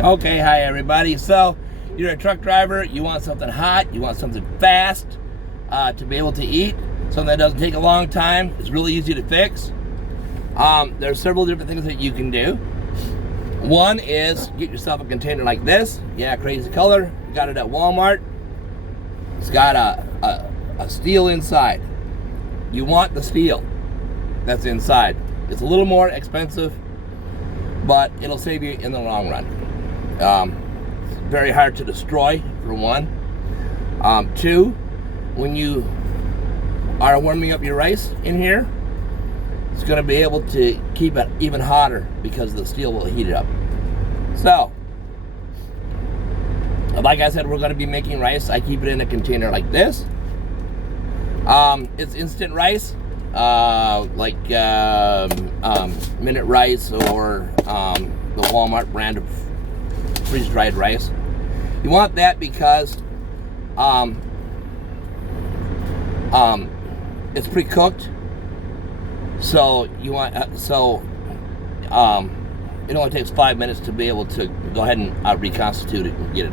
Okay, hi everybody. So, you're a truck driver, you want something hot, you want something fast to be able to eat, something that doesn't take a long time, it's really easy to fix. There's several different things that you can do. One is get yourself a container like this. Yeah, crazy color. You got it at Walmart. It's got a steel inside. You want the steel that's inside. It's a little more expensive, but it'll save you in the long run. It's very hard to destroy, for one. Two, when you are warming up your rice in here, it's going to be able to keep it even hotter because the steel will heat it up. So, like I said, we're going to be making rice. I keep it in a container like this. It's instant rice, like Minute Rice or the Walmart brand of freeze-dried rice. You want that because it's pre-cooked. So you want it only takes 5 minutes to be able to go ahead and reconstitute it and get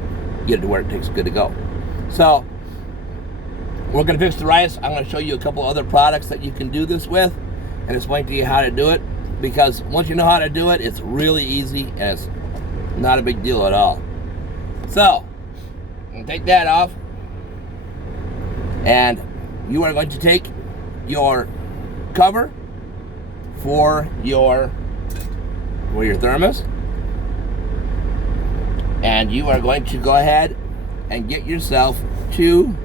it to where it takes good to go. So we're going to fix the rice. I'm going to show you a couple other products that you can do this with and explain to you how to do it, because once you know how to do it, it's really easy and it's not a big deal at all. So I'm going to take that off, and you are going to take your cover for your thermos, and you are going to go ahead and get yourself 2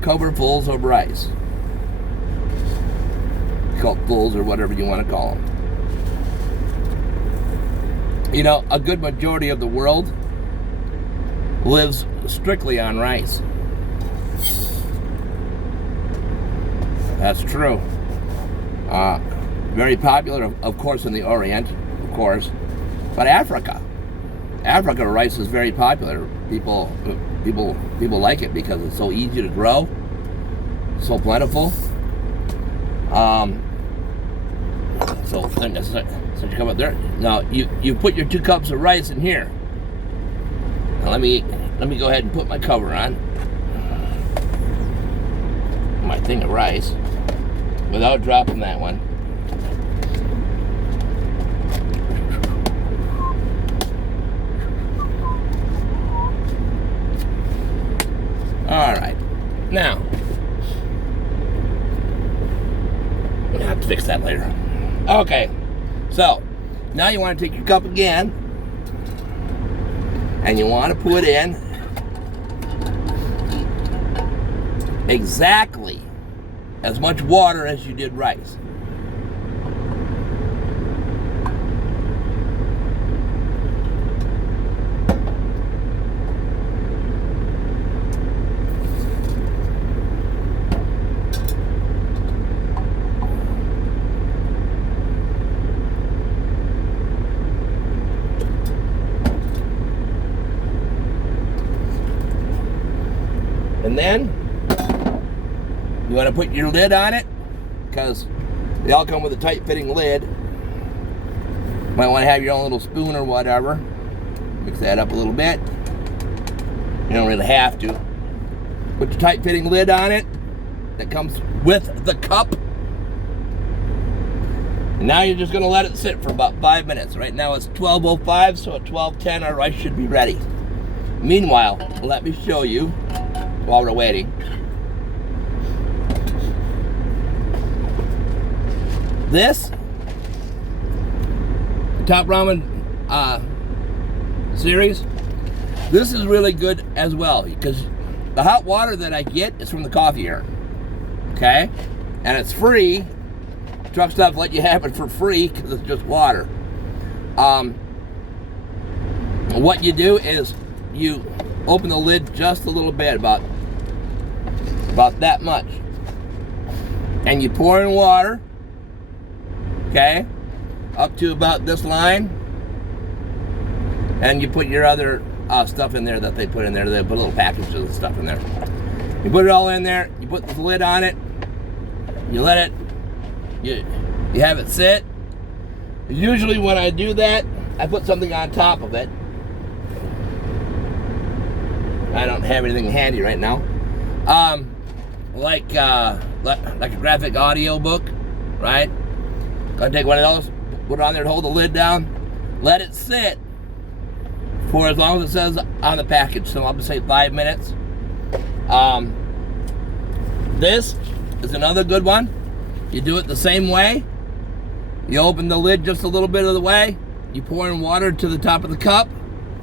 coverfuls of rice, cupfuls or whatever you want to call them. You know, a good majority of the world lives strictly on rice. That's true. Very popular, of course, in the Orient, of course, but Africa, rice is very popular. People like it because it's so easy to grow, so plentiful. So you come up there. Now you put your 2 cups of rice in here. Now let me go ahead and put my cover on my thing of rice without dropping that one. All right, now I'm gonna have to fix that later. Okay, so now you want to take your cup again, and you want to put in exactly as much water as you did rice. And then you want to put your lid on it, because they all come with a tight fitting lid. Might want to have your own little spoon or whatever. Mix that up a little bit. You don't really have to. Put the tight fitting lid on it that comes with the cup. And now you're just going to let it sit for about 5 minutes. Right now it's 12:05, so at 12:10 our rice should be ready. Meanwhile, let me show you while we're waiting. This Top Ramen series, this is really good as well, because the hot water that I get is from the coffee urn, okay? And it's free. Truck stops let you have it for free because it's just water. What you do is you open the lid just a little bit, about that much, and you pour in water, okay, up to about this line, and you put your other stuff in there that they put in there. They put a little package of stuff in there. You put it all in there, you put the lid on it, you let it, you have it sit. Usually when I do that, I put something on top of it I don't have anything handy right now. Like a graphic audio book, right? Gonna take one of those, put it on there to hold the lid down, let it sit for as long as it says on the package. So I'll just say 5 minutes. This is another good one. You do it the same way. You open the lid just a little bit of the way. You pour in water to the top of the cup,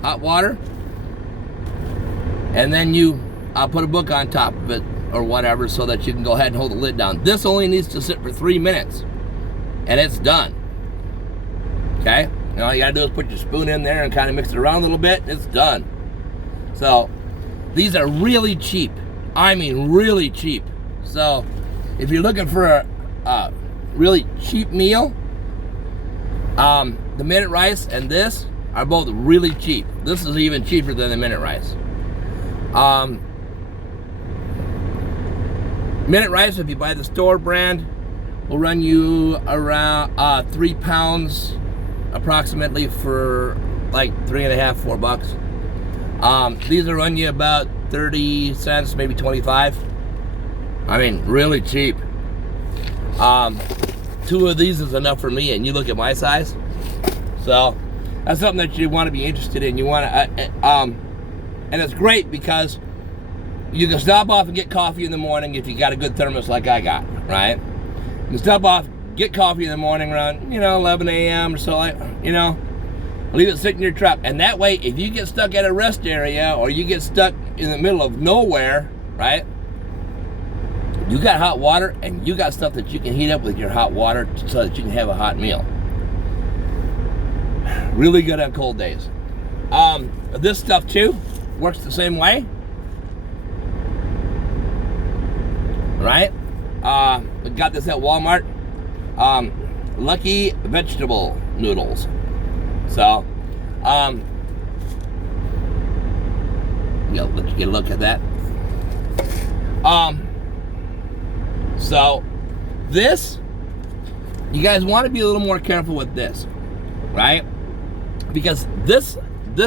hot water, and then you put a book on top of it or whatever so that you can go ahead and hold the lid down. This only needs to sit for 3 minutes and it's done. Okay? All you gotta do is put your spoon in there and kind of mix it around a little bit. It's done. So these are really cheap. I mean really cheap. So if you're looking for a really cheap meal, the minute rice and this are both really cheap. This is even cheaper than the minute rice. Minute rice, if you buy the store brand, will run you around 3 pounds approximately for like $3.50, $4. These will run you about 30 cents, maybe 25. I mean, really cheap. 2 of these is enough for me, and you look at my size. So that's something that you want to be interested in. You want to, and it's great because you can stop off and get coffee in the morning if you got a good thermos like I got, right? You can stop off, get coffee in the morning around, 11 a.m. or so, leave it sitting in your truck. And that way, if you get stuck at a rest area or you get stuck in the middle of nowhere, right? You got hot water and you got stuff that you can heat up with your hot water so that you can have a hot meal. Really good on cold days. This stuff too works the same way. Right? We got this at Walmart. Lucky vegetable noodles. So, let you get a look at that. So this, you guys want to be a little more careful with this, right? Because this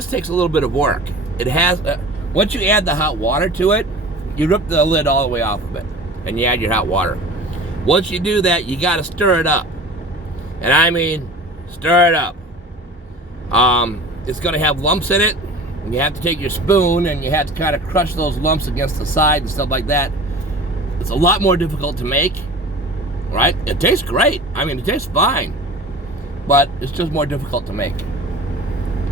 takes a little bit of work. It has, once you add the hot water to it, you rip the lid all the way off of it and you add your hot water. Once you do that, you got to stir it up. And I mean, stir it up. It's going to have lumps in it. And you have to take your spoon and you have to kind of crush those lumps against the side and stuff like that. It's a lot more difficult to make, right? It tastes great. I mean, it tastes fine. But it's just more difficult to make.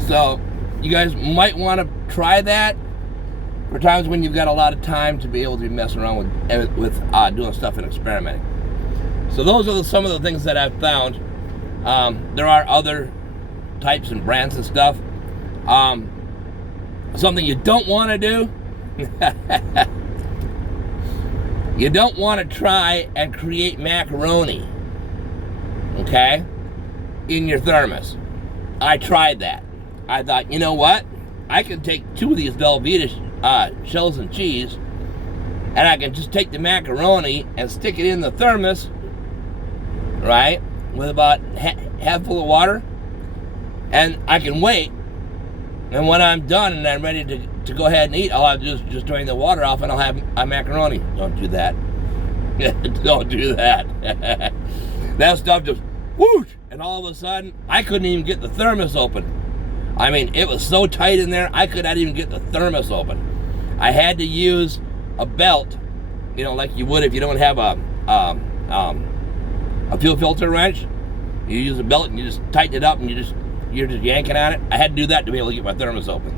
So, you guys might want to try that for times when you've got a lot of time to be able to be messing around with doing stuff and experimenting. So those are some of the things that I've found. There are other types and brands and stuff. Something you don't want to do, you don't want to try and create macaroni, okay, in your thermos. I tried that. I thought, you know what? I can take 2 of these Velveeta shells and cheese, and I can just take the macaroni and stick it in the thermos, right, with about half full of water, and I can wait, and when I'm done and I'm ready to go ahead and eat, I'll have to just drain the water off and I'll have a macaroni. Don't do that. Don't do that. That stuff just whoosh, and all of a sudden I couldn't even get the thermos open. I mean, it was so tight in there, I could not even get the thermos open. I had to use a belt, like you would if you don't have a fuel filter wrench. You use a belt and you just tighten it up and you're just yanking on it. I had to do that to be able to get my thermos open.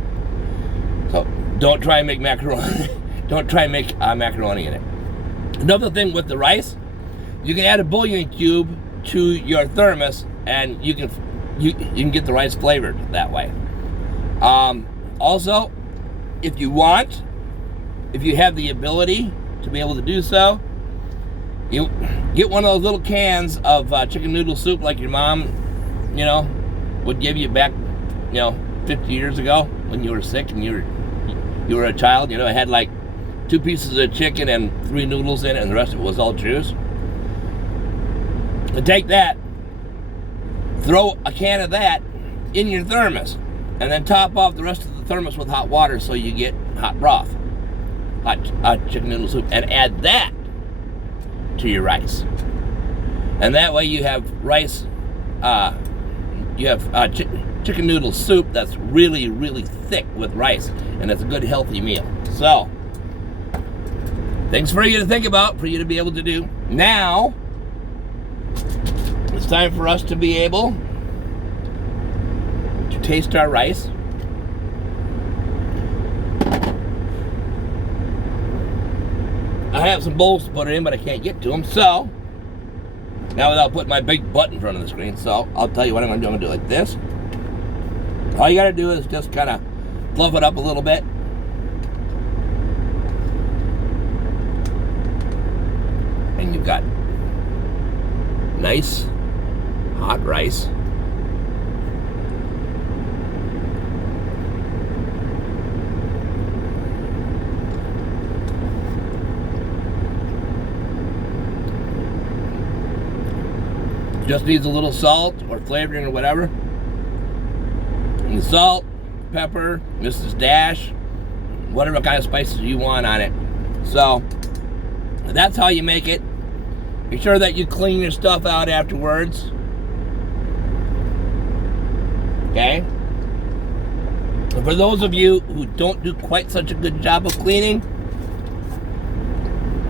So don't try and make macaroni. Don't try and make macaroni in it. Another thing with the rice, you can add a bouillon cube to your thermos and you can get the rice flavored that way. Also, if you have the ability to be able to do so, you get one of those little cans of chicken noodle soup like your mom, would give you back, 50 years ago when you were sick and you were a child. It had like 2 pieces of chicken and 3 noodles in it, and the rest of it was all juice. And take that, throw a can of that in your thermos. And then top off the rest of the thermos with hot water so you get hot broth, hot chicken noodle soup, and add that to your rice. And that way you have rice, chicken noodle soup that's really, really thick with rice, and it's a good healthy meal. So, things for you to think about, for you to be able to do. Now, it's time for us to be able to taste our rice. I have some bowls to put it in, but I can't get to them, so now without putting my big butt in front of the screen, so I'll tell you what I'm going to do. I'm going to do it like this. All you got to do is just kind of fluff it up a little bit. And you've got nice hot rice. Just needs a little salt or flavoring or whatever. And salt, pepper, Mrs. Dash, whatever kind of spices you want on it. So that's how you make it. Be sure that you clean your stuff out afterwards. Okay? And for those of you who don't do quite such a good job of cleaning,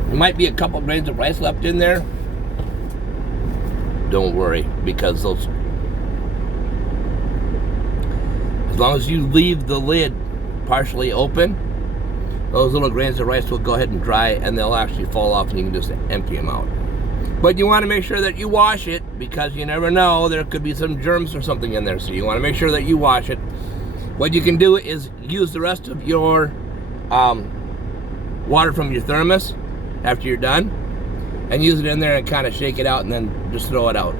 there might be a couple grains of rice left in there. Don't worry, because those, as long as you leave the lid partially open, those little grains of rice will go ahead and dry, and they'll actually fall off, and you can just empty them out. But you want to make sure that you wash it, because you never know, there could be some germs or something in there, so you want to make sure that you wash it. What you can do is use the rest of your water from your thermos after you're done, and use it in there and kind of shake it out, and then just throw it out,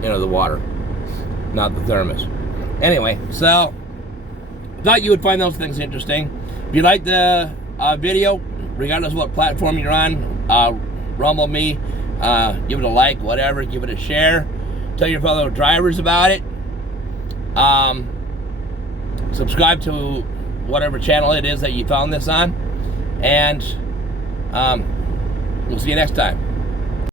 the water, not the thermos. Anyway, so I thought you would find those things interesting. If you like the video, regardless of what platform you're on, rumble me, give it a like, whatever, give it a share, tell your fellow drivers about it, subscribe to whatever channel it is that you found this on, and we'll see you next time.